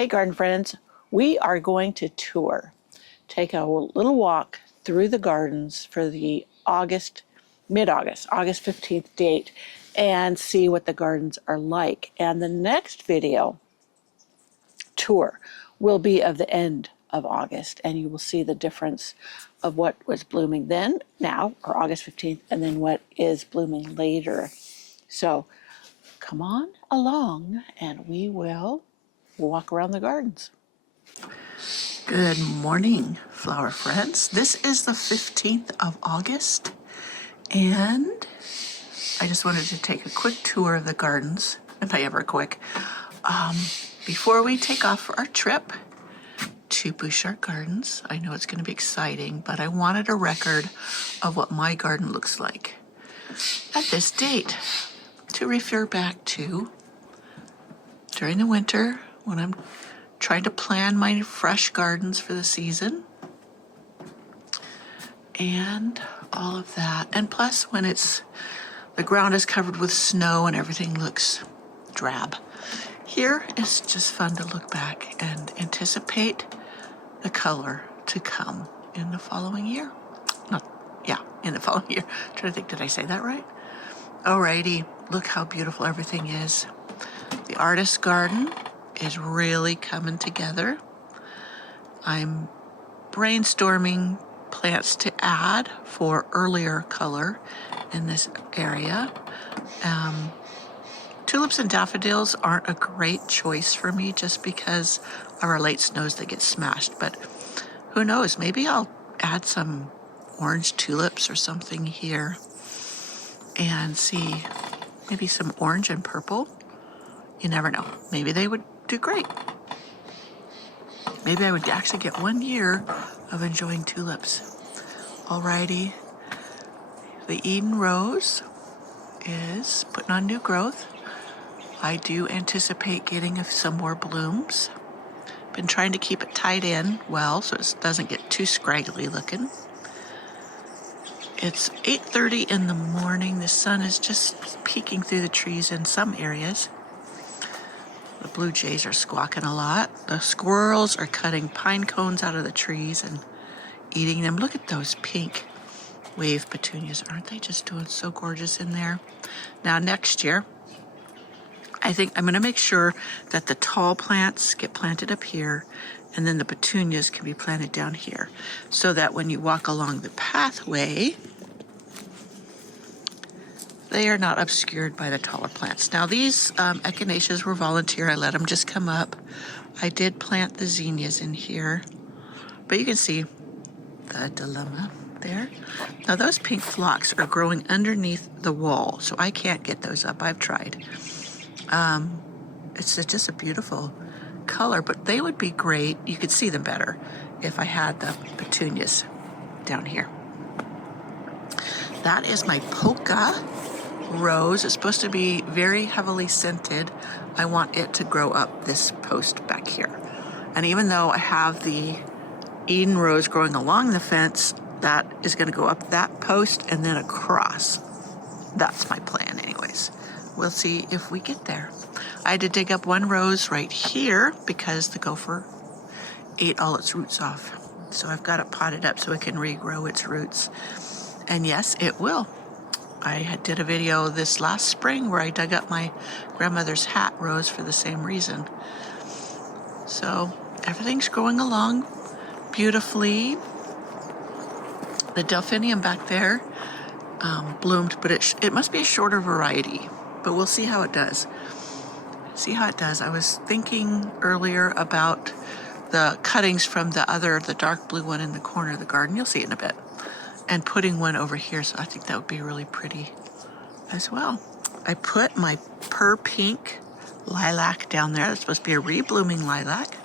Hey garden friends, we are going to take a little walk through the gardens for the mid-August, August 15th date and see what the gardens are like. And the next video tour will be of the end of August, and you will see the difference of what was blooming then, now, or August 15th, and then what is blooming later. So come on along and we will walk around the gardens. Good morning, flower friends. This is the 15th of August, and I just wanted to take a quick tour of the gardens, if I ever quick, before we take off for our trip to Bouchard Gardens. I know it's going to be exciting, but I wanted a record of what my garden looks like at this date to refer back to during the winter when I'm trying to plan my fresh gardens for the season and all of that. And plus when the ground is covered with snow and everything looks drab. Here it's just fun to look back and anticipate the color to come in the following year. In the following year. I'm trying to think, did I say that right? Alrighty, look how beautiful everything is. The artist's garden is really coming together. I'm brainstorming plants to add for earlier color in this area. Tulips and daffodils aren't a great choice for me just because of our late snows that get smashed, but who knows, maybe I'll add some orange tulips or something here and see maybe some orange and purple. You never know, maybe they would do great. Maybe I would actually get 1 year of enjoying tulips. Alrighty, the Eden Rose is putting on new growth. I do anticipate getting some more blooms. Been trying to keep it tied in well so it doesn't get too scraggly looking. It's 8:30 in the morning. The sun is just peeking through the trees in some areas. The blue jays are squawking a lot. The squirrels are cutting pine cones out of the trees and eating them. Look at those pink wave petunias. Aren't they just doing so gorgeous in there? Now next year, I think I'm going to make sure that the tall plants get planted up here and then the petunias can be planted down here so that when you walk along the pathway, they are not obscured by the taller plants. Now these echinaceas were volunteer. I let them just come up. I did plant the zinnias in here, but you can see the dilemma there. Now those pink phlox are growing underneath the wall, so I can't get those up. I've tried. It's just a beautiful color, but they would be great. You could see them better if I had the petunias down here. That is my polka rose. It's supposed to be very heavily scented. I want it to grow up this post back here. And even though I have the Eden Rose growing along the fence, that is going to go up that post and then across. That's my plan anyways. We'll see if we get there. I had to dig up one rose right here because the gopher ate all its roots off. So I've got it potted up so it can regrow its roots. And yes, it will. I did a video this last spring where I dug up my grandmother's hat rose for the same reason. So everything's growing along beautifully. The delphinium back there bloomed, but it must be a shorter variety, but we'll see how it does. I was thinking earlier about the cuttings from the dark blue one in the corner of the garden. You'll see it in a bit. And putting one over here, so I think that would be really pretty as well. I put my pur pink lilac down there. That's supposed to be a reblooming lilac.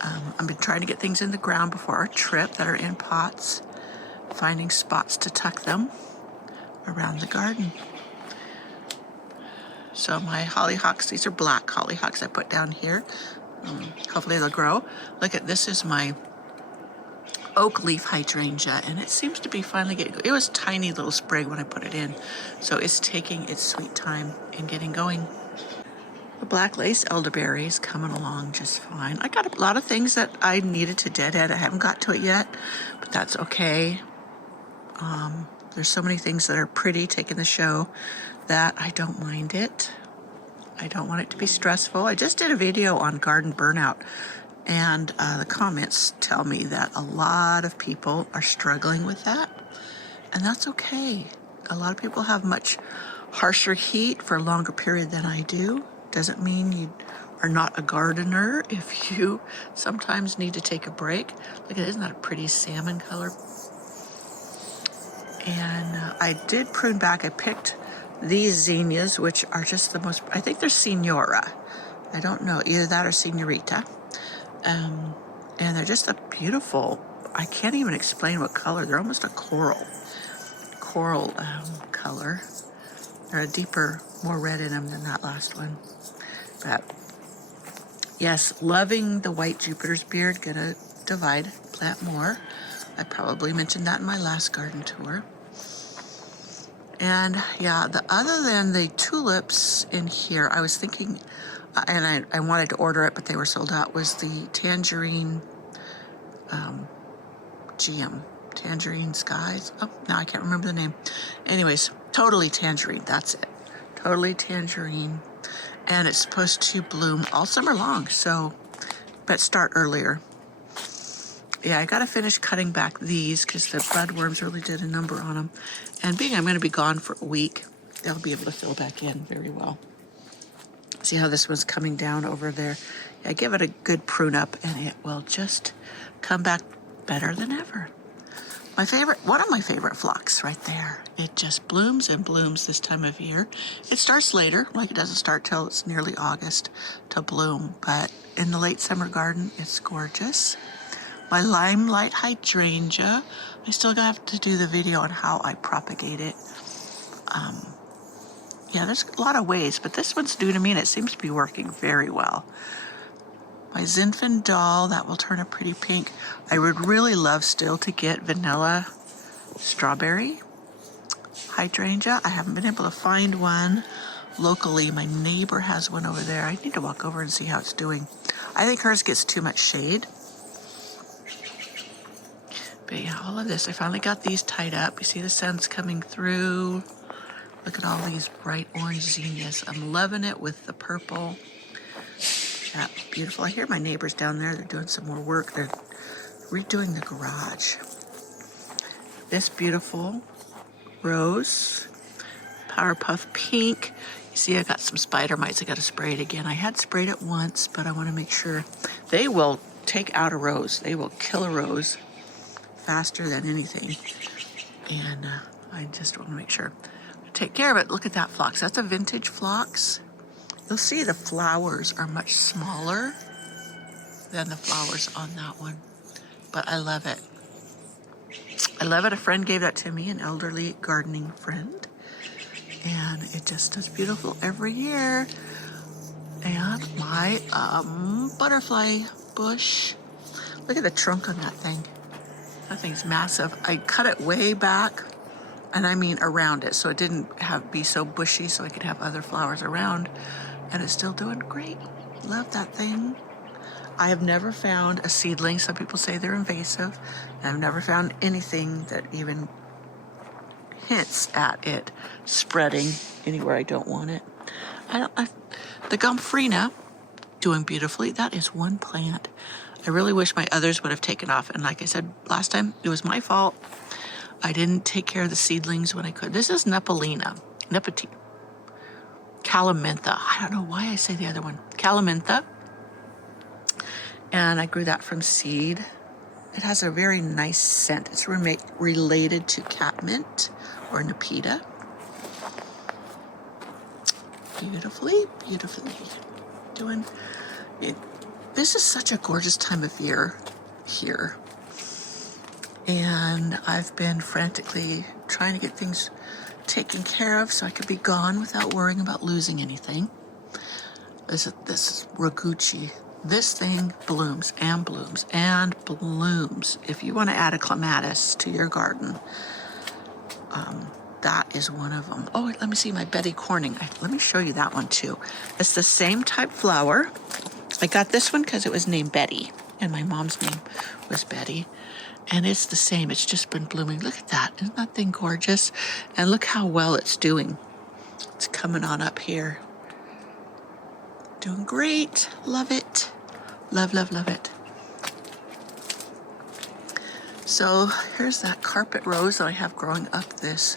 I've been trying to get things in the ground before our trip that are in pots, finding spots to tuck them around the garden. So my hollyhocks, these are black hollyhocks I put down here. Hopefully they'll grow. Look at this is my oak leaf hydrangea, and it seems to be finally getting, it was tiny little sprig when I put it in, so it's taking its sweet time in getting going. The black lace elderberry is coming along just fine. I got a lot of things that I needed to deadhead. I haven't got to it yet, but that's okay. There's so many things that are pretty taking the show that I don't mind it. I don't want it to be stressful. I just did a video on garden burnout, and the comments tell me that a lot of people are struggling with that, and that's okay. A lot of people have much harsher heat for a longer period than I do. Doesn't mean you are not a gardener if you sometimes need to take a break. Look at it, isn't that a pretty salmon color? And I did prune back. I picked these zinnias, which are just the most, I think they're Senora. I don't know, either that or Senorita. And they're just a beautiful, I can't even explain what color. They're almost a coral color. They're a deeper, more red in them than that last one. But yes, loving the white Jupiter's beard. Gonna plant more. I probably mentioned that in my last garden tour. And yeah, other than the tulips in here, I was thinking, and I wanted to order it, but they were sold out, was the tangerine GM. Tangerine Skies. Oh, now I can't remember the name. Anyways, totally tangerine. That's it. Totally tangerine. And it's supposed to bloom all summer long, so but start earlier. Yeah, I got to finish cutting back these because the budworms really did a number on them. And being I'm going to be gone for a week, they'll be able to fill back in very well. See how this one's coming down over there? Yeah, give it a good prune up and it will just come back better than ever. One of my favorite phlox right there. It just blooms and blooms this time of year. It starts later, like it doesn't start till it's nearly August to bloom, but in the late summer garden, it's gorgeous. My limelight hydrangea, I still have to do the video on how I propagate it. Yeah, there's a lot of ways, but this one's new to me and it seems to be working very well. My Zinfandel, that will turn a pretty pink. I would really love still to get vanilla strawberry hydrangea. I haven't been able to find one locally. My neighbor has one over there. I need to walk over and see how it's doing. I think hers gets too much shade. But yeah, all of this, I finally got these tied up. You see the sun's coming through. Look at all these bright orange zinnias. I'm loving it with the purple. Yeah, beautiful. I hear my neighbors down there. They're doing some more work. They're redoing the garage. This beautiful rose, Power Puff Pink. You see, I got some spider mites. I got to spray it again. I had sprayed it once, but I want to make sure. They will take out a rose. They will kill a rose faster than anything. And I just want to make sure I take care of it. Look at that phlox. That's a vintage phlox. You'll see the flowers are much smaller than the flowers on that one. But I love it. I love it. A friend gave that to me, an elderly gardening friend. And it just is beautiful every year. And my butterfly bush. Look at the trunk on that thing. That thing's massive. I cut it way back, and I mean around it, so it didn't be so bushy, so I could have other flowers around. And it's still doing great. Love that thing. I have never found a seedling. Some people say they're invasive. I've never found anything that even hints at it spreading anywhere I don't want it. The Gomphrena, doing beautifully. That is one plant. I really wish my others would have taken off. And like I said last time, it was my fault. I didn't take care of the seedlings when I could. This is Nepalina. Calamintha. I don't know why I say the other one. Calamintha. And I grew that from seed. It has a very nice scent. It's related to catmint or nepeta. Beautifully doing it. This is such a gorgeous time of year here. And I've been frantically trying to get things taken care of so I could be gone without worrying about losing anything. This is Raguchi. This thing blooms and blooms and blooms. If you want to add a clematis to your garden, That is one of them. Oh, let me see my Betty Corning. Let me show you that one too. It's the same type flower. I got this one because it was named Betty, and my mom's name was Betty. And it's the same. It's just been blooming. Look at that. Isn't that thing gorgeous? And look how well it's doing. It's coming on up here. Doing great. Love it. Love, love, love it. So here's that carpet rose that I have growing up this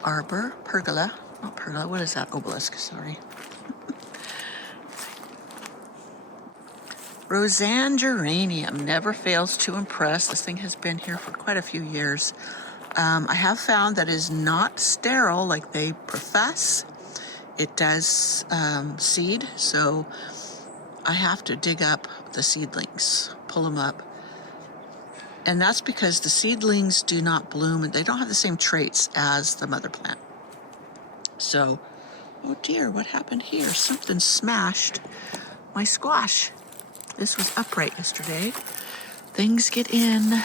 pergola. Not pergola. What is that? Obelisk. Sorry. Roseanne geranium never fails to impress. This thing has been here for quite a few years. I have found that it is not sterile like they profess. It does seed, so I have to dig up the seedlings, pull them up. And that's because the seedlings do not bloom and they don't have the same traits as the mother plant. So, oh dear, what happened here? Something smashed my squash. This was upright yesterday. Things get in.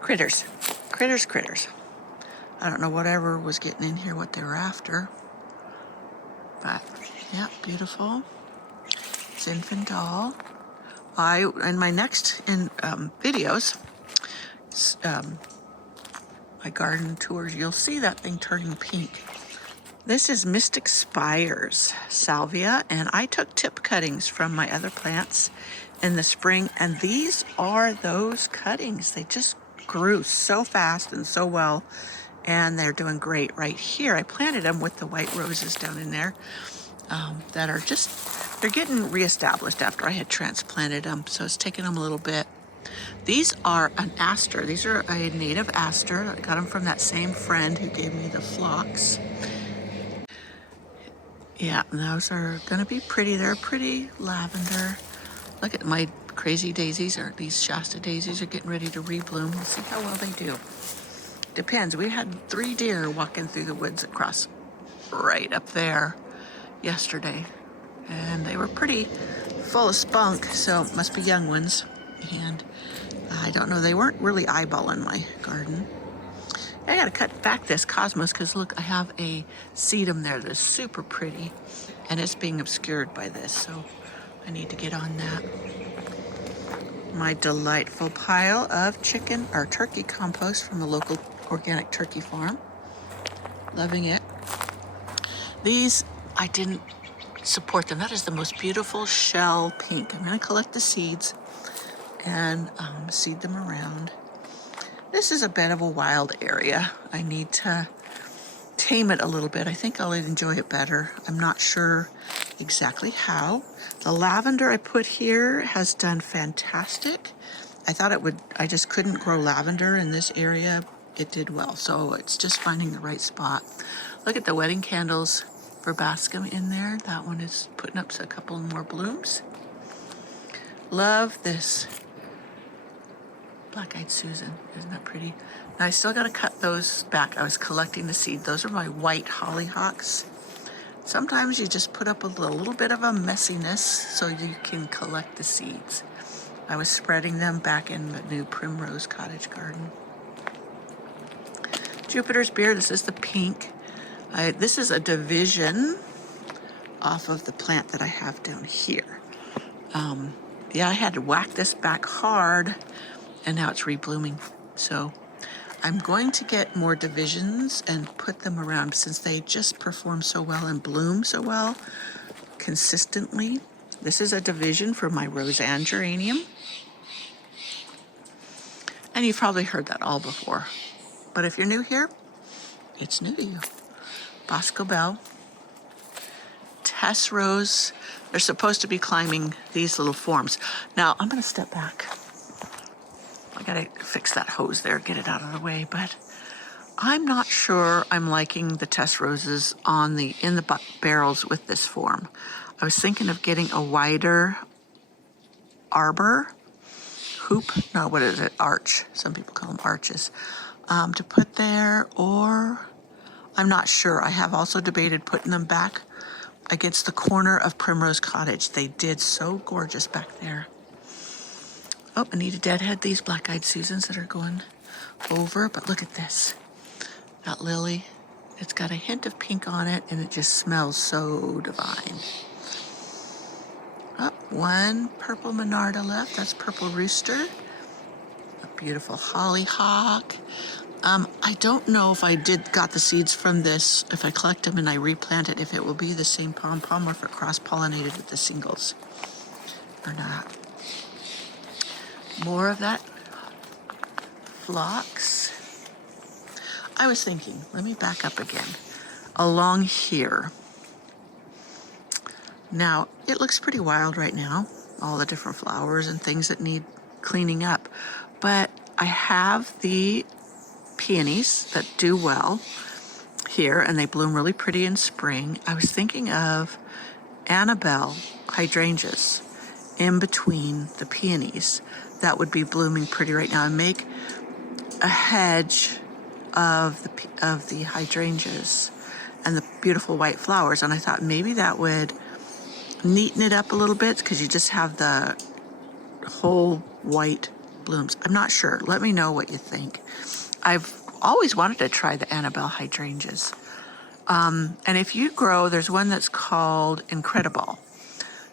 Critters. Critters, critters. I don't know whatever was getting in here, what they were after. But, yeah, beautiful. Zinfandel. In my next videos, my garden tours, you'll see that thing turning pink. This is Mystic Spires salvia, and I took tip cuttings from my other plants in the spring, and these are those cuttings. They just grew so fast and so well, and they're doing great right here. I planted them with the white roses down in there that are just, they're getting reestablished after I had transplanted them, so it's taken them a little bit. These are an aster. These are a native aster. I got them from that same friend who gave me the phlox. Yeah, those are going to be pretty. They're pretty lavender. Look at my crazy daisies, or these Shasta daisies are getting ready to rebloom. We'll see how well they do. Depends. We had 3 deer walking through the woods across right up there yesterday. And they were pretty full of spunk, so it must be young ones. And I don't know, they weren't really eyeballing my garden. I gotta cut back this cosmos because look, I have a sedum there that's super pretty and it's being obscured by this, so I need to get on that. My delightful pile of chicken or turkey compost from the local organic turkey farm. Loving it. These, I didn't support them. That is the most beautiful shell pink. I'm gonna collect the seeds and seed them around. This is a bit of a wild area. I need to tame it a little bit. I think I'll enjoy it better. I'm not sure exactly how. The lavender I put here has done fantastic. I thought it would, I just couldn't grow lavender in this area. It did well, so it's just finding the right spot. Look at the wedding candles for Bascom in there. That one is putting up a couple more blooms. Love this. Black-eyed Susan, isn't that pretty? Now I still gotta cut those back. I was collecting the seed. Those are my white hollyhocks. Sometimes you just put up a little bit of a messiness so you can collect the seeds. I was spreading them back in the new Primrose cottage garden. Jupiter's Beer, this is the pink. This is a division off of the plant that I have down here. Yeah, I had to whack this back hard and now it's reblooming. So I'm going to get more divisions and put them around since they just perform so well and bloom so well consistently. This is a division for my Roseanne geranium. And you've probably heard that all before. But if you're new here, it's new to you. Bosco Bell. Tess Rose. They're supposed to be climbing these little forms. Now, I'm going to step back. I gotta fix that hose there, get it out of the way, but I'm not sure I'm liking the Tess Roses in the barrels with this form. I was thinking of getting a wider arbor hoop, no, what is it, arch, some people call them arches, to put there, or I'm not sure. I have also debated putting them back against the corner of Primrose Cottage. They did so gorgeous back there. Oh, I need to deadhead these black-eyed Susans that are going over, but look at this. That lily, it's got a hint of pink on it, and it just smells so divine. Oh, one purple monarda left. That's purple rooster. A beautiful hollyhock. I don't know if I got the seeds from this, if I collect them and I replant it, if it will be the same pom-pom or if it cross-pollinated with the singles or not. More of that phlox. I was thinking, let me back up again. Along here. Now, it looks pretty wild right now, all the different flowers and things that need cleaning up. But I have the peonies that do well here, and they bloom really pretty in spring. I was thinking of Annabelle hydrangeas in between the peonies that would be blooming pretty right now, and make a hedge of the hydrangeas and the beautiful white flowers. And I thought maybe that would neaten it up a little bit because you just have the whole white blooms. I'm not sure. Let me know what you think. I've always wanted to try the Annabelle hydrangeas. And if you grow, there's one that's called Incredible,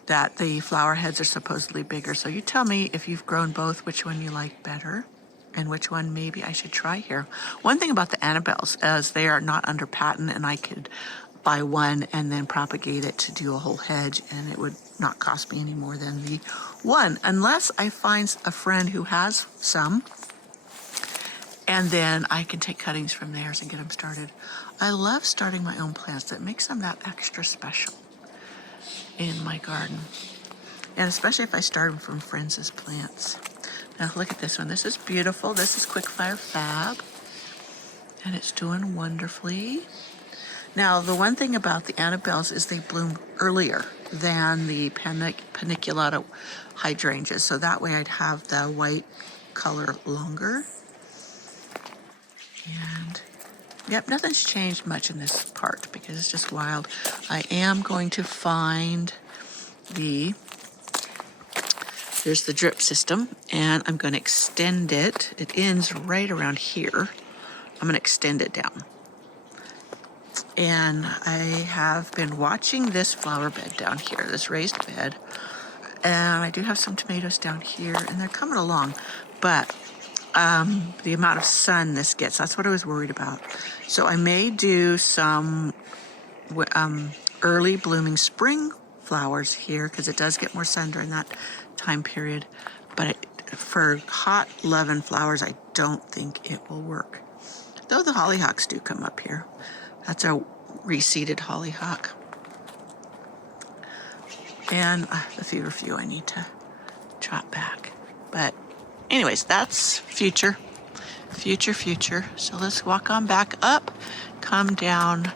that the flower heads are supposedly bigger. So you tell me if you've grown both, which one you like better and which one maybe I should try here. One thing about the Annabelles is they are not under patent, and I could buy one and then propagate it to do a whole hedge, and it would not cost me any more than the one, unless I find a friend who has some, and then I can take cuttings from theirs and get them started. I love starting my own plants. That makes them that extra special in my garden. And especially if I start them from friends' plants. Now look at this one. This is beautiful. This is Quickfire Fab. And it's doing wonderfully. Now, the one thing about the Annabelles is they bloom earlier than the paniculata hydrangeas. So that way I'd have the white color longer. And yep, nothing's changed much in this part because it's just wild. I am going to find there's the drip system, and I'm going to extend it. It ends right around here. I'm going to extend it down. And I have been watching this flower bed down here, this raised bed. And I do have some tomatoes down here, and they're coming along. But the amount of sun this gets, that's what I was worried about. So I may do some early blooming spring flowers here because it does get more sun during that time period. But for hot loving flowers, I don't think it will work. Though the hollyhocks do come up here. That's a reseeded hollyhock. And the few I need to chop back. But anyways, that's future. So let's walk on back up, come down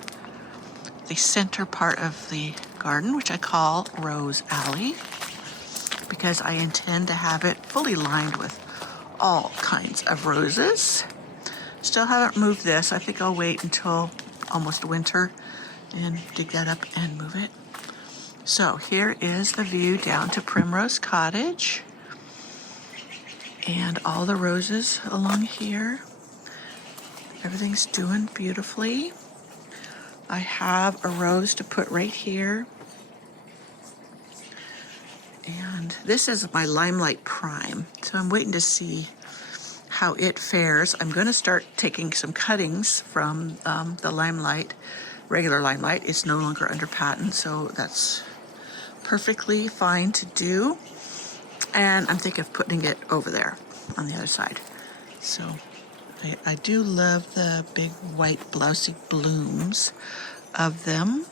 the center part of the garden, which I call Rose Alley, because I intend to have it fully lined with all kinds of roses. Still haven't moved this. I think I'll wait until almost winter and dig that up and move it. So here is the view down to Primrose Cottage and all the roses along here. Everything's doing beautifully. I have a rose to put right here. And this is my Limelight Prime. So I'm waiting to see how it fares. I'm going to start taking some cuttings from the Limelight, regular Limelight. It's no longer under patent, so that's perfectly fine to do. And I'm thinking of putting it over there on the other side. So I do love the big white blousy blooms of them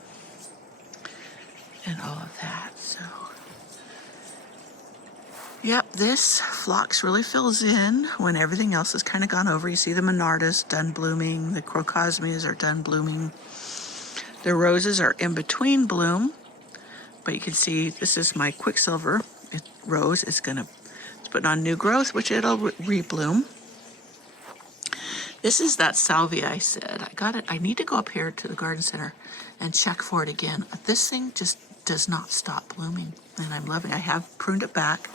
and all of that. So yep, this phlox really fills in when everything else has kind of gone over. You see the monardas done blooming, the crocosmias are done blooming. The roses are in between bloom, but you can see this is my Quicksilver rose. It's putting on new growth, which it'll rebloom. This is that salvia I said. I got it. I need to go up here to the garden center and check for it again. This thing just does not stop blooming, and I'm loving it. I have pruned it back.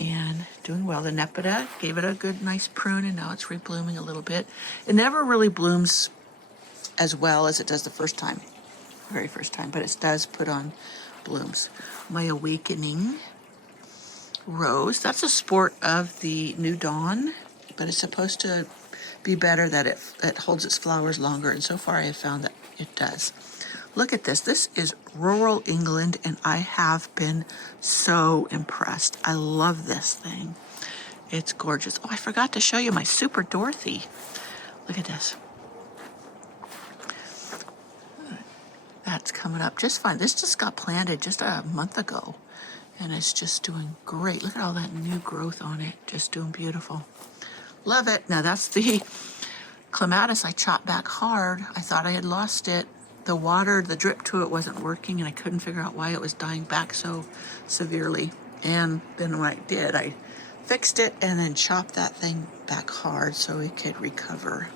and doing well. The Nepeta gave it a good, nice prune, and now it's reblooming a little bit. It never really blooms as well as it does the very first time, but it does put on blooms. My Awakening Rose, that's a sport of the New Dawn, but it's supposed to be better that it holds its flowers longer, and so far I have found that it does. Look at this. This is rural England, and I have been so impressed. I love this thing. It's gorgeous. Oh, I forgot to show you my Super Dorothy. Look at this. That's coming up just fine. This just got planted just a month ago, and it's just doing great. Look at all that new growth on it. Just doing beautiful. Love it. Now that's the clematis I chopped back hard. I thought I had lost it. The water, the drip to it wasn't working, and I couldn't figure out why it was dying back so severely. And then when I did, I fixed it and then chopped that thing back hard so it could recover.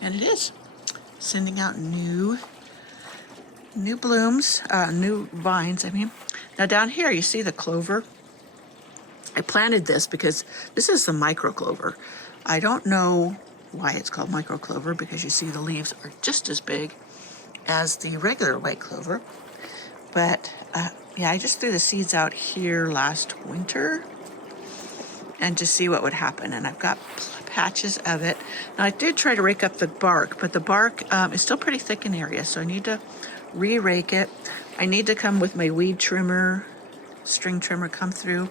And it is sending out new blooms, new vines, I mean. Now down here, you see the clover? I planted this because this is the micro clover. I don't know why it's called micro clover, because you see the leaves are just as big as the regular white clover. But yeah, I just threw the seeds out here last winter and to see what would happen. And I've got patches of it. Now I did try to rake up the bark, but the bark is still pretty thick in areas, so I need to re-rake it. I need to come with my weed trimmer, string trimmer, come through.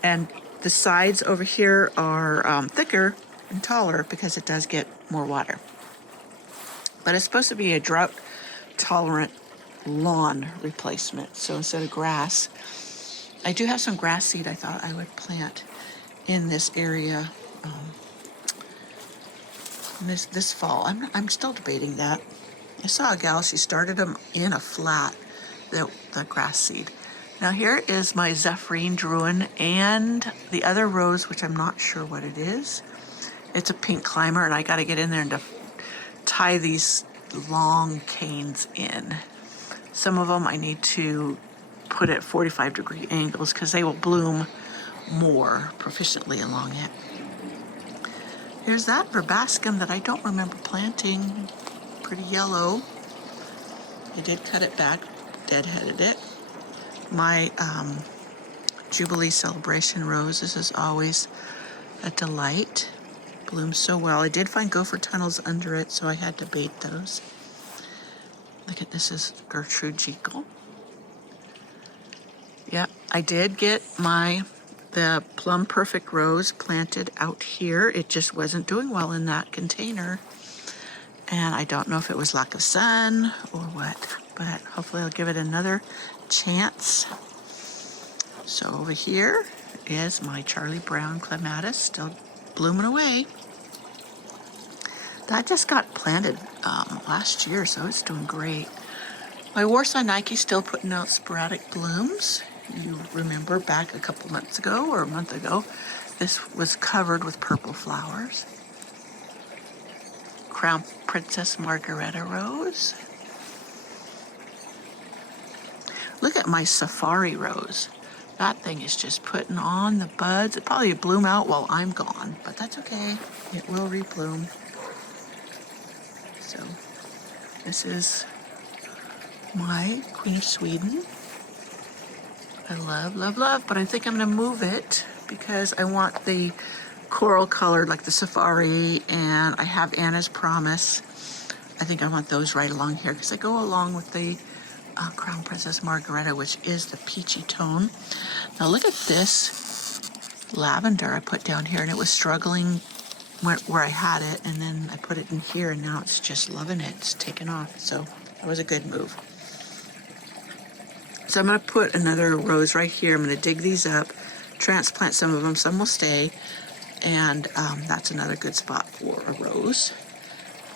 And the sides over here are thicker and taller because it does get more water. But it's supposed to be a drought tolerant lawn replacement. So instead of grass, I do have some grass seed I thought I would plant in this area this fall. I'm still debating that. I saw a gal, she started them in a flat, the grass seed. Now here is my Zephrine Druin and the other rose, which I'm not sure what it is. It's a pink climber, and I got to get in there and tie these long canes in. Some of them I need to put at 45-degree angles because they will bloom more proficiently along it. Here's that verbascum that I don't remember planting. Pretty yellow. I did cut it back, deadheaded it. My Jubilee Celebration rose, this is always a delight. Blooms so well. I did find gopher tunnels under it, so I had to bait those. Look at this, is Gertrude Jekyll. Yep, I did get the Plum Perfect rose planted out here. It just wasn't doing well in that container. And I don't know if it was lack of sun or what, but hopefully I'll give it another chance. So over here is my Charlie Brown clematis, still blooming away. That just got planted last year, so it's doing great. My Warsaw Nike still putting out sporadic blooms. You remember back a couple months ago or a month ago, this was covered with purple flowers. Crown Princess Margaretta rose. Look at my Safari rose. That thing is just putting on the buds. It'll probably bloom out while I'm gone, but that's okay. It will rebloom. So this is my Queen of Sweden. I love, love, love, but I think I'm gonna move it because I want the coral colored like the Safari, and I have Anna's Promise. I think I want those right along here because they go along with the Crown Princess Margaretta, which is the peachy tone. Now look at this lavender I put down here, and it was struggling where I had it, and then I put it in here, and now it's just loving it. It's taken off, so that was a good move. So I'm going to put another rose right here. I'm going to dig these up, transplant some of them, some will stay, and that's another good spot for a rose.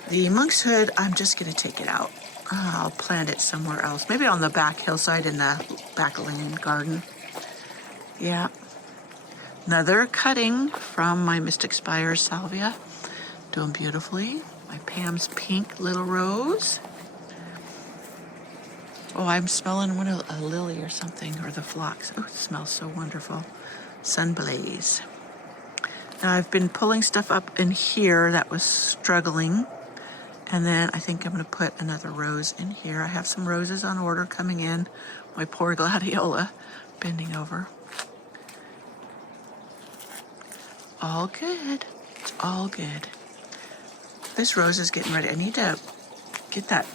The monkshood, I'm just going to take it out. I'll plant it somewhere else, maybe on the back hillside in the back lane garden. Yeah. Another cutting from my Mystic Spires salvia, doing beautifully. My Pam's Pink Little Rose. Oh, I'm smelling a lily or something, or the phlox. Oh, it smells so wonderful. Sunblaze. Now I've been pulling stuff up in here that was struggling. And then I think I'm going to put another rose in here. I have some roses on order coming in. My poor gladiola bending over. All good. It's all good. This rose is getting ready. I need to get that,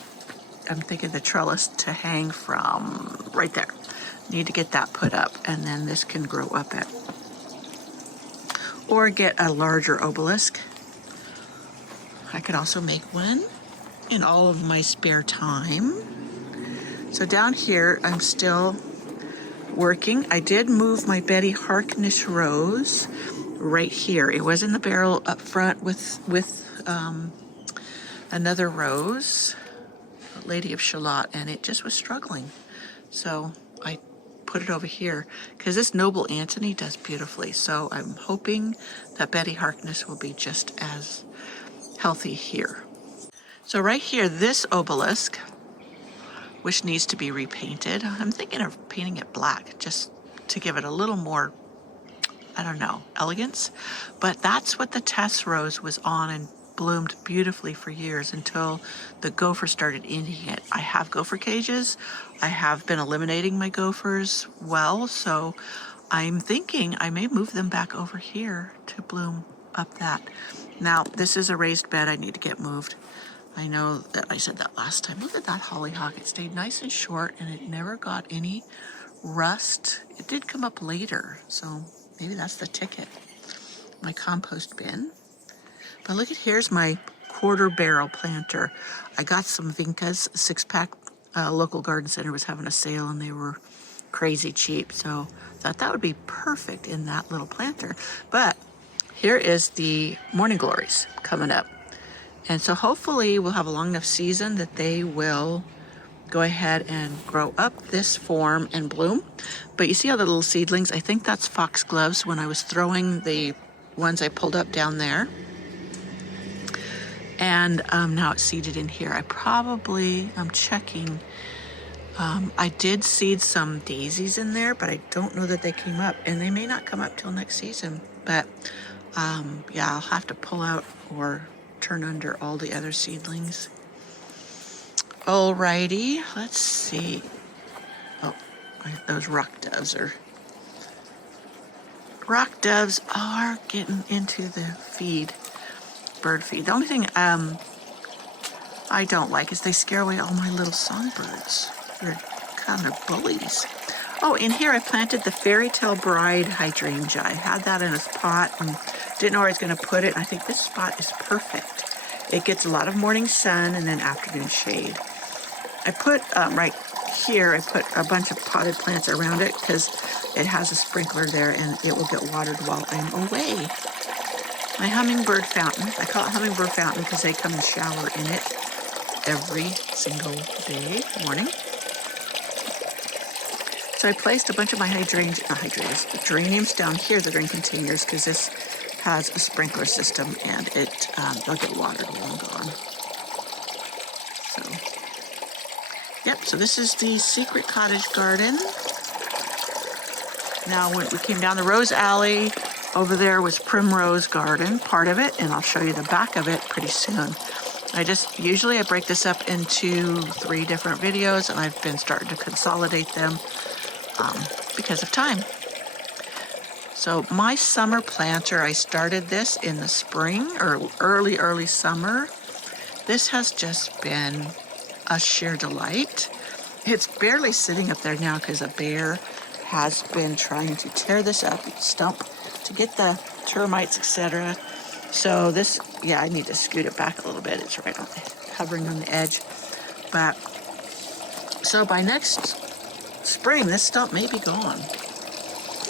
I'm thinking the trellis to hang from right there. Need to get that put up, and then this can grow up it. Or get a larger obelisk. I could also make one in all of my spare time. So down here, I'm still working. I did move my Betty Harkness rose right here. It was in the barrel up front with another rose, Lady of Shalott, and it just was struggling. So I put it over here because this Noble Antony does beautifully. So I'm hoping that Betty Harkness will be just as healthy here. So right here, this obelisk, which needs to be repainted, I'm thinking of painting it black just to give it a little more, I don't know, elegance. But that's what the Tess rose was on and bloomed beautifully for years until the gopher started eating it. I have gopher cages. I have been eliminating my gophers well, so I'm thinking I may move them back over here to bloom up that. Now, this is a raised bed I need to get moved. I know that I said that last time. Look at that hollyhock. It stayed nice and short and it never got any rust. It did come up later, so maybe that's the ticket. My compost bin. But look at, here's my quarter barrel planter. I got some Vincas 6-pack. Local garden center was having a sale and they were crazy cheap. So I thought that would be perfect in that little planter. But here is the morning glories coming up. And so hopefully we'll have a long enough season that they will go ahead and grow up this form and bloom. But you see all the little seedlings? I think that's foxgloves when I was throwing the ones I pulled up down there. And now it's seeded in here. I'm checking. I did seed some daisies in there, but I don't know that they came up. And they may not come up till next season. But yeah, I'll have to pull out or turn under all the other seedlings. Alrighty, let's see. Oh, those rock doves are getting into the feed, bird feed. The only thing I don't like is they scare away all my little songbirds. They're kind of bullies. Oh, in here I planted the Fairy Tale Bride hydrangea. I had that in a pot and didn't know where I was going to put it. I think this spot is perfect. It gets a lot of morning sun and then afternoon shade. I put right here, I put a bunch of potted plants around it because it has a sprinkler there and it will get watered while I'm away. My hummingbird fountain, I call it hummingbird fountain because they come and shower in it every single day morning. So I placed a bunch of my geraniums down here that are in containers because this has a sprinkler system and they'll get watered while I'm gone. So, yep, so this is the secret cottage garden. Now, when we came down the rose alley, over there was Primrose garden, part of it, and I'll show you the back of it pretty soon. Usually I break this up into 3 different videos, and I've been starting to consolidate them because of time. So my summer planter, I started this in the spring or early summer. This has just been a sheer delight. It's barely sitting up there now because a bear has been trying to tear this up, stump, to get the termites, etc. So this, yeah, I need to scoot it back a little bit. It's right on hovering on the edge. But so by next spring, this stump may be gone.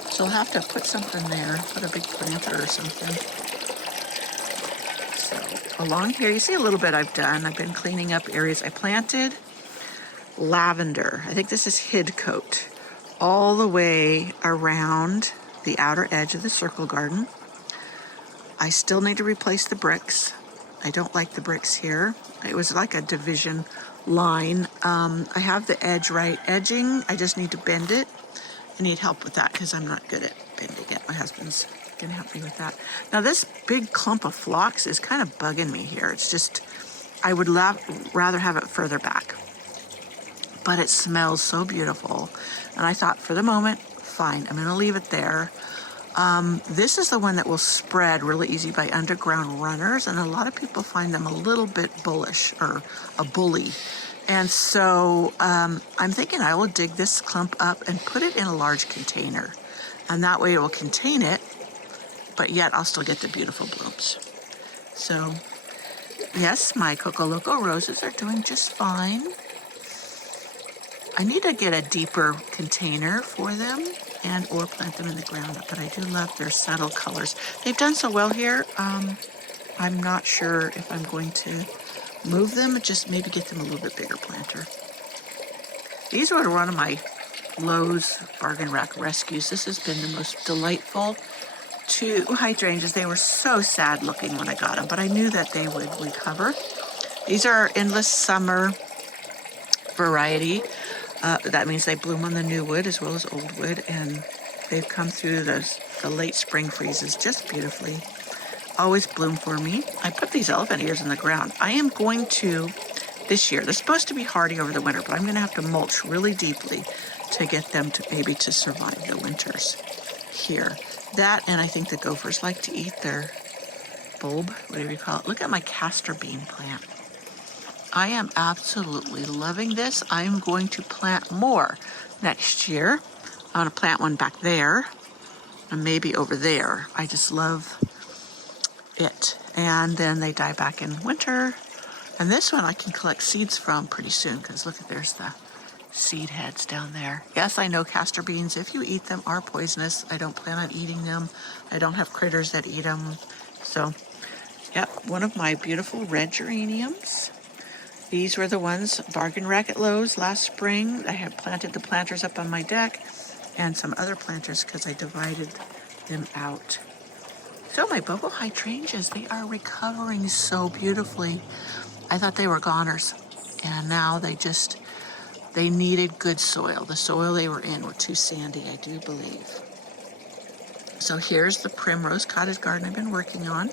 So I'll have to put something there, put a big planter or something. So along here, you see a little bit I've done. I've been cleaning up areas. I planted lavender. I think this is Hidcote, all the way around the outer edge of the circle garden. I still need to replace the bricks. I don't like the bricks here. It was like a division line. I have the edge right edging. I just need to bend it I need help with that because I'm not good at bending it. My husband's gonna help me with that. Now this big clump of phlox is kind of bugging me here. It's just, I would rather have it further back, but it smells so beautiful. And I thought for the moment, fine, I'm gonna leave it there. This is the one that will spread really easy by underground runners, and a lot of people find them a little bit bullish or a bully. And so I'm thinking I will dig this clump up and put it in a large container, and that way it will contain it, but yet I'll still get the beautiful blooms. So yes, my Coco Loco roses are doing just fine. I need to get a deeper container for them and or plant them in the ground, but I do love their subtle colors. They've done so well here. I'm not sure if I'm going to move them, just maybe get them a little bit bigger planter. These were one of my Lowe's bargain rack rescues. This has been the most delightful. 2 hydrangeas. They were so sad looking when I got them, but I knew that they would recover. These are endless summer variety. That means they bloom on the new wood as well as old wood, and they've come through the late spring freezes just beautifully. Always bloom for me. I put these elephant ears in the ground. I am going to, this year, they're supposed to be hardy over the winter, but I'm going to have to mulch really deeply to get them to maybe to survive the winters here. That, and I think the gophers like to eat their bulb, whatever you call it. Look at my castor bean plant. I am absolutely loving this. I'm going to plant more next year. I'm going to plant one back there and maybe over there. I just love it. And then they die back in winter. And this one I can collect seeds from pretty soon because look, there's the seed heads down there. Yes, I know castor beans, if you eat them, are poisonous. I don't plan on eating them. I don't have critters that eat them. So, yep, one of my beautiful red geraniums. These were the ones, bargain rack at Lowe's last spring. I had planted the planters up on my deck and some other planters because I divided them out. So my bubble hydrangeas, they are recovering so beautifully. I thought they were goners, and now they needed good soil. The soil they were in were too sandy, I do believe. So here's the Primrose cottage garden I've been working on.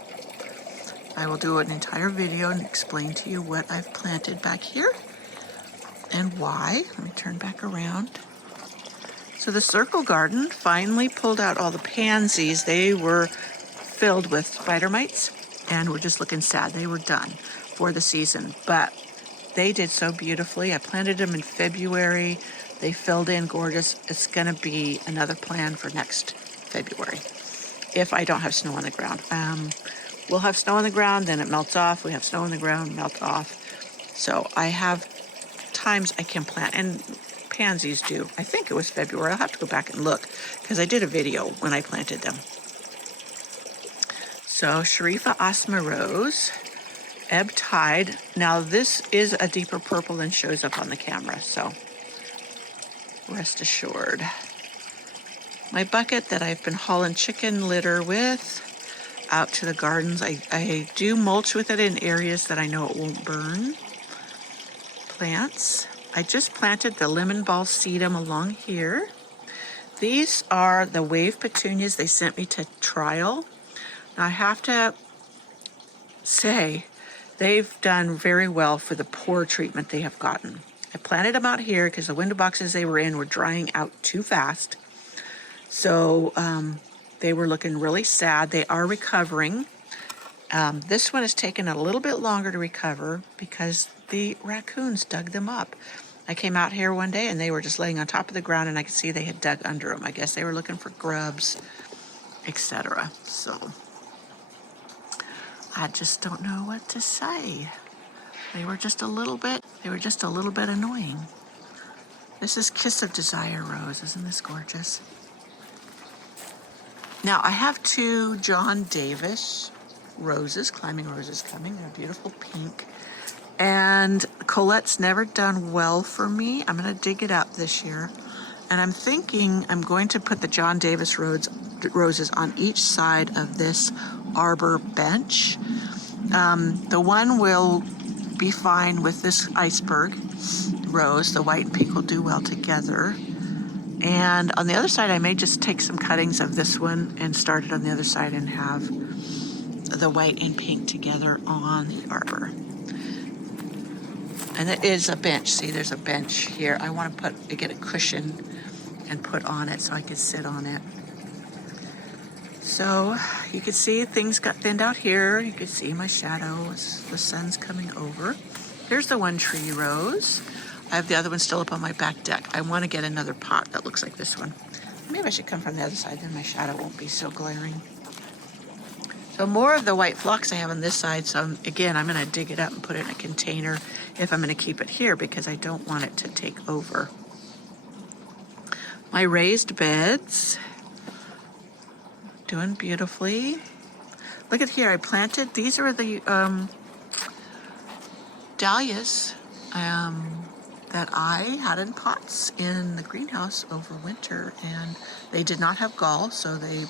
I will do an entire video and explain to you what I've planted back here and why. Let me turn back around. So the circle garden finally pulled out all the pansies. They were filled with spider mites and were just looking sad. They were done for the season, but they did so beautifully. I planted them in February. They filled in gorgeous. It's gonna be another plan for next February if I don't have snow on the ground. We'll have snow on the ground, then it melts off. We have snow on the ground, melt off. So I have times I can plant, and pansies do. I think it was February. I'll have to go back and look because I did a video when I planted them. So Sharifa Asma Rose, Ebb Tide. Now this is a deeper purple than shows up on the camera, so rest assured. My bucket that I've been hauling chicken litter with out to the gardens. I do mulch with it in areas that I know it won't burn. Plants. I just planted the lemon ball sedum along here. These are the wave petunias they sent me to trial. Now I have to say they've done very well for the poor treatment they have gotten. I planted them out here because the window boxes they were in were drying out too fast. So they were looking really sad. They are recovering. This one has taken a little bit longer to recover because the raccoons dug them up. I came out here one day and they were just laying on top of the ground and I could see they had dug under them. I guess they were looking for grubs, etc. So I just don't know what to say. They were just a little bit annoying. This is Kiss of Desire Rose. Isn't this gorgeous? Now I have 2 John Davis roses, climbing roses coming. They're beautiful pink. And Colette's never done well for me. I'm going to dig it up this year. And I'm thinking I'm going to put the John Davis roses on each side of this arbor bench. The one will be fine with this iceberg rose. The white and pink will do well together. And on the other side, I may just take some cuttings of this one and start it on the other side and have the white and pink together on the arbor. And it is a bench. See, there's a bench here. I want to get a cushion and put on it so I could sit on it. So you can see things got thinned out here. You can see my shadows. The sun's coming over. Here's the one tree rose. I have the other one still up on my back deck. I want to get another pot that looks like this one. Maybe I should come from the other side, then my shadow won't be so glaring. So more of the white phlox I have on this side. So again, I'm going to dig it up and put it in a container if I'm going to keep it here because I don't want it to take over. My raised beds, doing beautifully. Look at here, I planted, these are the dahlias that I had in pots in the greenhouse over winter, and they did not have gall, so they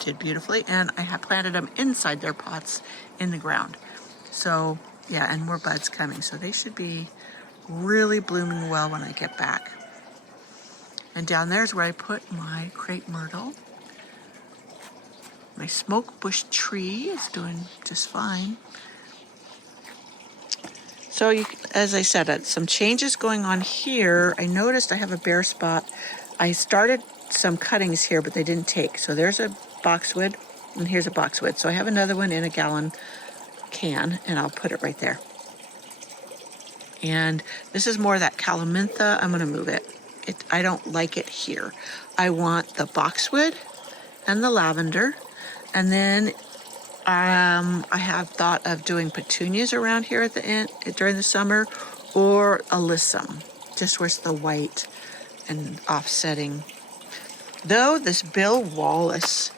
did beautifully, and I have planted them inside their pots in the ground. So yeah, and more buds coming, so they should be really blooming well when I get back. And down there is where I put my crepe myrtle. My smoke bush tree is doing just fine. So as I said, some changes going on here. I noticed I have a bare spot. I started some cuttings here, but they didn't take. So there's a boxwood, and here's a boxwood. So I have another one in a gallon can, and I'll put it right there. And this is more of that calamintha. I'm gonna move it. I don't like it here. I want the boxwood and the lavender. And then I have thought of doing petunias around here at the end during the summer, or alyssum, just where's the white and offsetting. Though this Bill Wallace,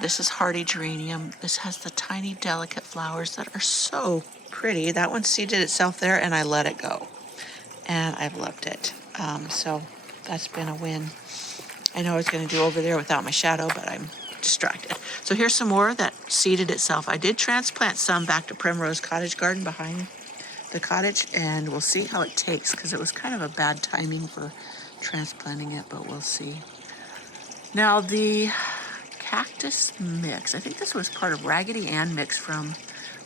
this is hardy geranium. This has the tiny delicate flowers that are so pretty. That one seeded itself there and I let it go. And I've loved it. So that's been a win. I know I was going to do over there without my shadow, but I'm distracted. So here's some more that seeded itself. I did transplant some back to Primrose Cottage garden behind the cottage, and we'll see how it takes because it was kind of a bad timing for transplanting it, but we'll see. Now the cactus mix, I think this was part of Raggedy Ann mix from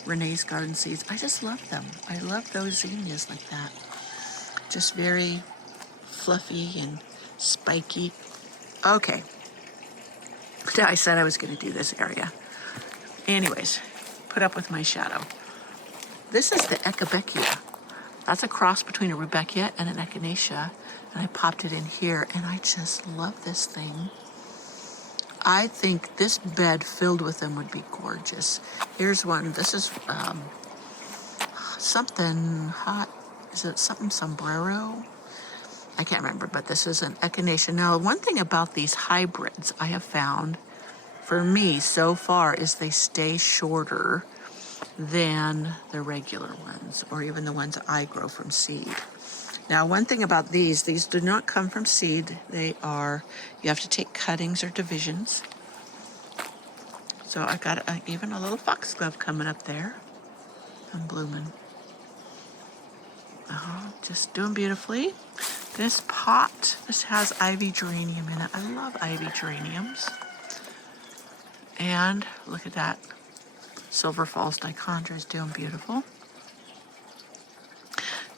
Renee's Garden Seeds. I just love them. I love those zinnias like that. Just very fluffy and spiky. Okay. I said I was going to do this area. Anyways, put up with my shadow. This is the Echinacea. That's a cross between a Rudbeckia and an Echinacea. And I popped it in here, and I just love this thing. I think this bed filled with them would be gorgeous. Here's one. This is something hot. Is it something sombrero? I can't remember, but this is an Echinacea. Now, one thing about these hybrids I have found, for me so far, is they stay shorter than the regular ones, or even the ones I grow from seed. Now, one thing about these do not come from seed. You have to take cuttings or divisions. So I got even a little foxglove coming up there. I'm blooming. Just doing beautifully. This pot, this has ivy geranium in it. I love ivy geraniums. And look at that. Silver Falls dichondra is doing beautiful.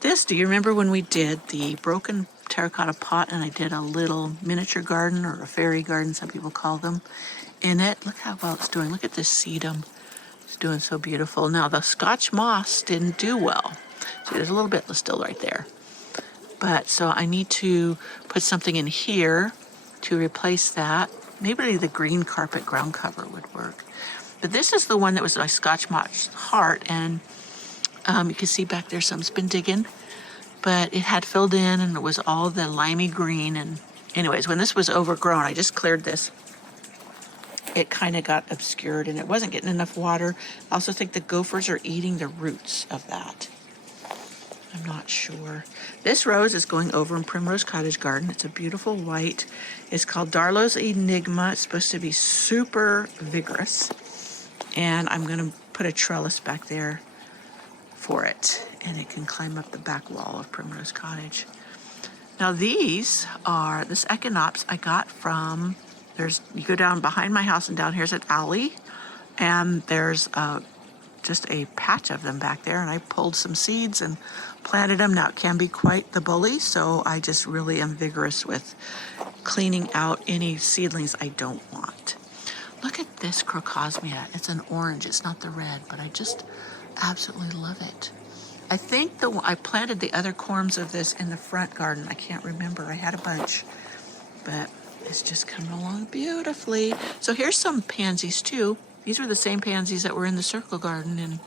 This, do you remember when we did the broken terracotta pot and I did a little miniature garden, or a fairy garden, some people call them, in it? Look how well it's doing. Look at this sedum. It's doing so beautiful. Now, the Scotch moss didn't do well. See, there's a little bit still right there. But so I need to put something in here to replace that. Maybe the green carpet ground cover would work. But this is the one that was my Scotch moss heart, and you can see back there some's been digging, but it had filled in and it was all the limey green. And anyways, when this was overgrown, I just cleared this. It kind of got obscured and it wasn't getting enough water. I also think the gophers are eating the roots of that. I'm not sure. This rose is going over in Primrose Cottage Garden. It's a beautiful white. It's called Darlow's Enigma. It's supposed to be super vigorous. And I'm going to put a trellis back there for it. And it can climb up the back wall of Primrose Cottage. Now these are, this echinops I got from, you go down behind my house and down here's an alley, and there's just a patch of them back there, and I pulled some seeds and planted them. Now it can be quite the bully, so I just really am vigorous with cleaning out any seedlings I don't want. Look at this crocosmia. It's an orange, it's not the red, but I just absolutely love it. I think I planted the other corms of this in the front garden. I can't remember. I had a bunch, but it's just coming along beautifully. So here's some pansies too. These were the same pansies that were in the circle garden, and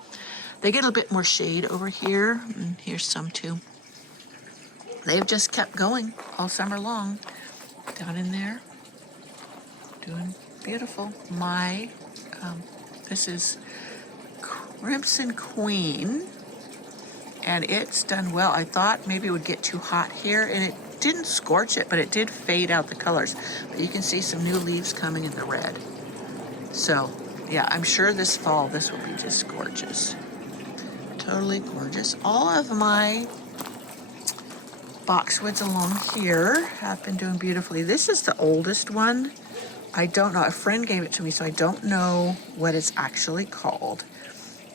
they get a bit more shade over here. And here's some too. They've just kept going all summer long. Down in there, doing beautiful. This is Crimson Queen. And it's done well. I thought maybe it would get too hot here, and it didn't scorch it, but it did fade out the colors. But you can see some new leaves coming in the red. So, yeah, I'm sure this fall this will be just gorgeous. Totally gorgeous. All of my boxwoods along here have been doing beautifully. This is the oldest one. I don't know. A friend gave it to me, so I don't know what it's actually called.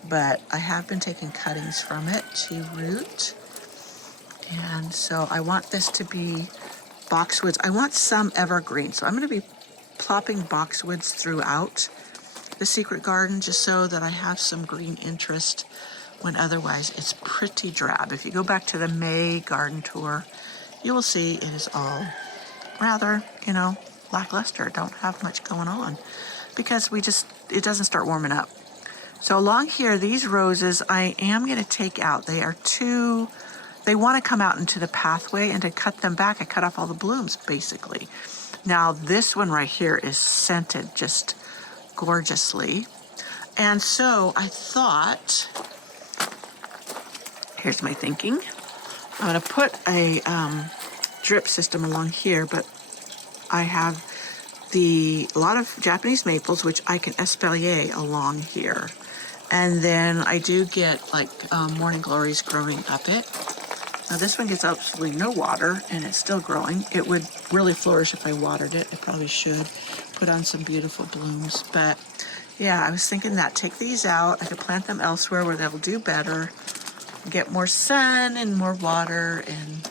But I have been taking cuttings from it to root. And so I want this to be boxwoods. I want some evergreen. So I'm going to be plopping boxwoods throughout the secret garden just so that I have some green interest when otherwise it's pretty drab. If you go back to the May garden tour, you will see it is all rather, lackluster. Don't have much going on because it doesn't start warming up. So along here, these roses I am going to take out. They want to come out into the pathway, and to cut them back, I cut off all the blooms, basically. Now, this one right here is scented just gorgeously. And so I thought, here's my thinking. I'm going to put a drip system along here, but I have a lot of Japanese maples, which I can espalier along here. And then I do get morning glories growing up it. Now this one gets absolutely no water, and it's still growing. It would really flourish if I watered it. I probably should put on some beautiful blooms. But yeah, I was thinking that take these out. I could plant them elsewhere where they'll do better, get more sun and more water and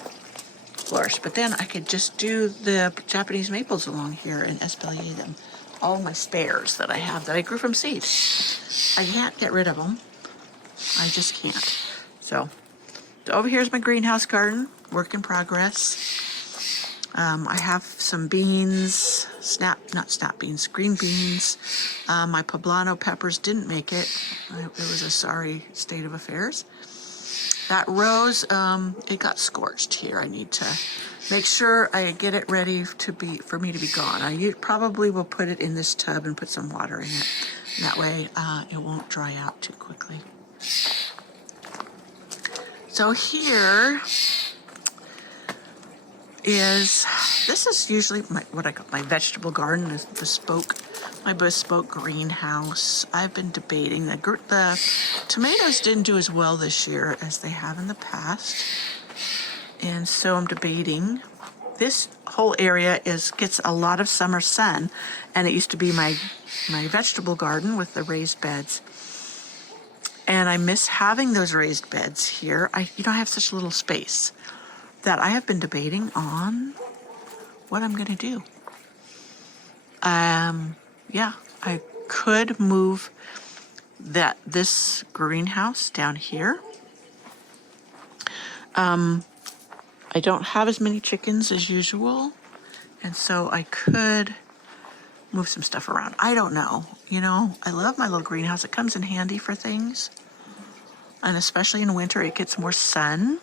flourish. But then I could just do the Japanese maples along here and espalier them. All my spares that I have that I grew from seed. I can't get rid of them. I just can't. So over here's my greenhouse garden, work in progress. I have some beans, green beans. My poblano peppers didn't make it. It was a sorry state of affairs. That rose, it got scorched here. I need to make sure I get it ready for me to be gone. I probably will put it in this tub and put some water in it. That way it won't dry out too quickly. So here this is usually what I call my vegetable garden, is my bespoke greenhouse. I've been debating the tomatoes didn't do as well this year as they have in the past. And so I'm debating. This whole area gets a lot of summer sun, and it used to be my vegetable garden with the raised beds. And I miss having those raised beds here. I have such little space that I have been debating on what I'm going to do. Yeah, I could move this greenhouse down here. I don't have as many chickens as usual, and so I could move some stuff around. I don't know. I love my little greenhouse. It comes in handy for things, and especially in winter, it gets more sun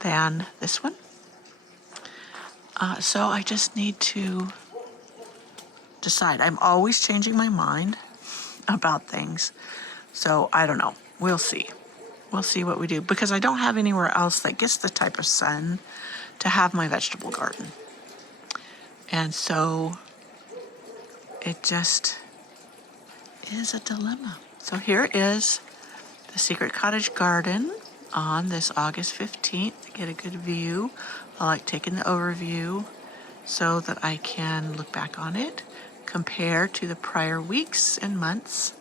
than this one. So I just need to decide. I'm always changing my mind about things, so I don't know. We'll see. We'll see what we do, because I don't have anywhere else that gets the type of sun to have my vegetable garden. And so it just is a dilemma. So here is the secret cottage garden. on this August 15th, get a good view. I like taking the overview so that I can look back on it, compare to the prior weeks and months,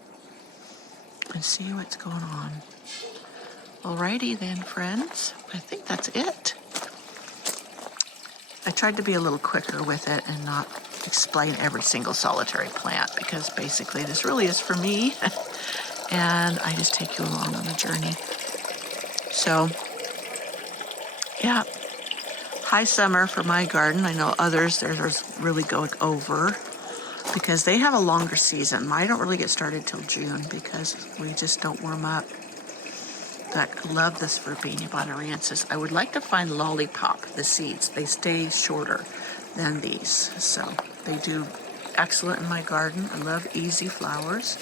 and see what's going on. Alrighty then, friends. I think that's it. I tried to be a little quicker with it and not explain every single solitary plant, because basically this really is for me and I just take you along on the journey. So yeah, high summer for my garden. I know others, theirs really going over because they have a longer season. Mine don't really get started till June because we just don't warm up. But I love this Verbena bonariensis. I would like to find lollipop, the seeds. They stay shorter than these. So they do excellent in my garden. I love easy flowers.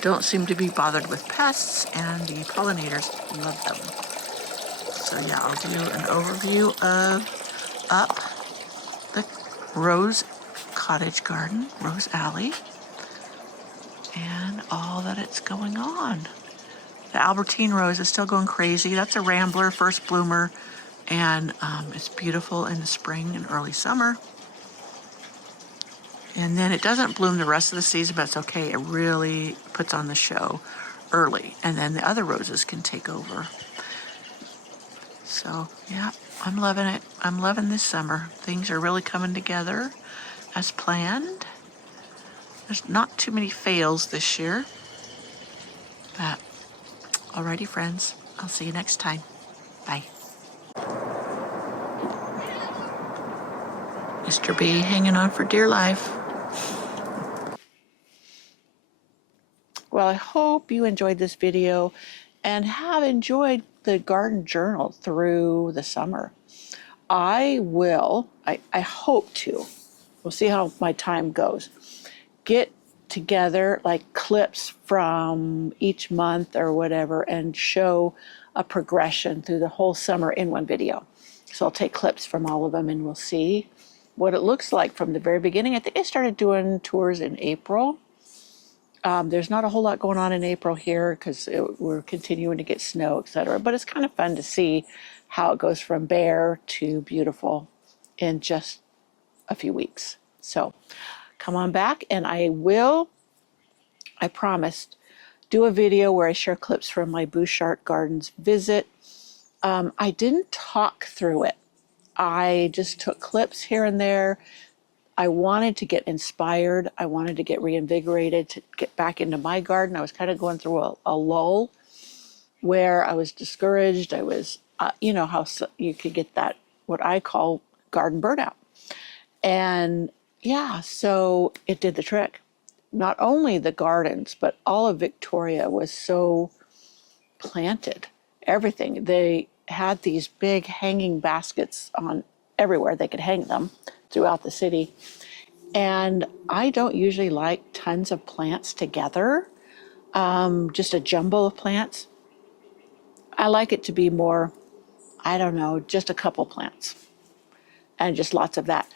Don't seem to be bothered with pests, and the pollinators love them. So yeah, I'll do an overview of up the Rose Cottage garden, Rose Alley, and all that it's going on. The Albertine rose is still going crazy. That's a rambler, first bloomer, and it's beautiful in the spring and early summer. And then it doesn't bloom the rest of the season, but it's okay. It really puts on the show early, and then the other roses can take over. So yeah, I'm loving it. I'm loving this summer. Things are really coming together as planned. There's not too many fails this year, but alrighty, friends. I'll see you next time. Bye. Mr. B hanging on for dear life. Well, I hope you enjoyed this video and have enjoyed the garden journal through the summer. I hope to, we'll see how my time goes, get together like clips from each month or whatever and show a progression through the whole summer in one video. So I'll take clips from all of them and we'll see what it looks like from the very beginning. I think I started doing tours in April. There's not a whole lot going on in April here because we're continuing to get snow, etc. But it's kind of fun to see how it goes from bare to beautiful in just a few weeks. So come on back and I promised, do a video where I share clips from my Bouchard Gardens visit. I didn't talk through it. I just took clips here and there. I wanted to get inspired. I wanted to get reinvigorated, to get back into my garden. I was kind of going through a lull where I was discouraged. I was, you know, how you could get that, what I call garden burnout. And yeah, so it did the trick. Not only the gardens, but all of Victoria was so planted. Everything. They had these big hanging baskets on everywhere. They could hang them throughout the city. And I don't usually like tons of plants together, just a jumble of plants. I like it to be more, I don't know, just a couple plants and just lots of that.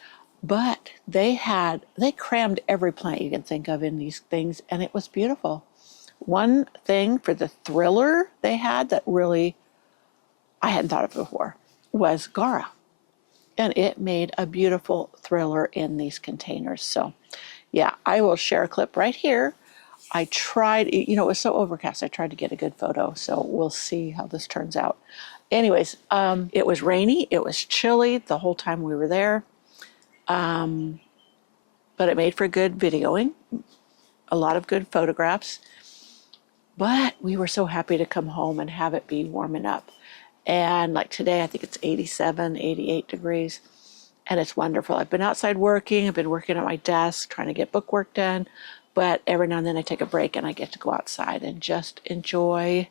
But they crammed every plant you can think of in these things, and it was beautiful. One thing for the thriller they had that really I hadn't thought of before was Gara. And it made a beautiful thriller in these containers. So yeah, I will share a clip right here. I tried, you know, it was so overcast. I tried to get a good photo. So we'll see how this turns out. Anyways, it was rainy. It was chilly the whole time we were there. But it made for good videoing, a lot of good photographs. But we were so happy to come home and have it be warming up. And like today, I think it's 87, 88 degrees. And it's wonderful. I've been outside working. I've been working at my desk, trying to get bookwork done. But every now and then I take a break and I get to go outside and just enjoy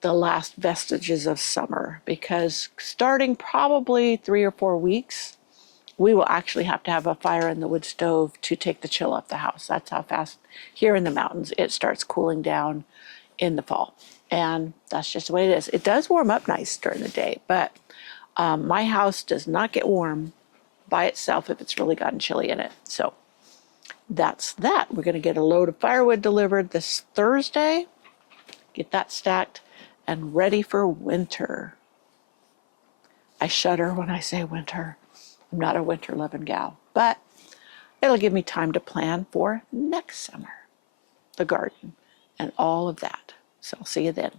the last vestiges of summer. Because starting probably 3 or 4 weeks, we will actually have to have a fire in the wood stove to take the chill off the house. That's how fast here in the mountains it starts cooling down in the fall. And that's just the way it is. It does warm up nice during the day, but my house does not get warm by itself if it's really gotten chilly in it. So that's that. We're going to get a load of firewood delivered this Thursday, get that stacked, and ready for winter. I shudder when I say winter. I'm not a winter loving gal, but it'll give me time to plan for next summer, the garden, and all of that. So I'll see you then.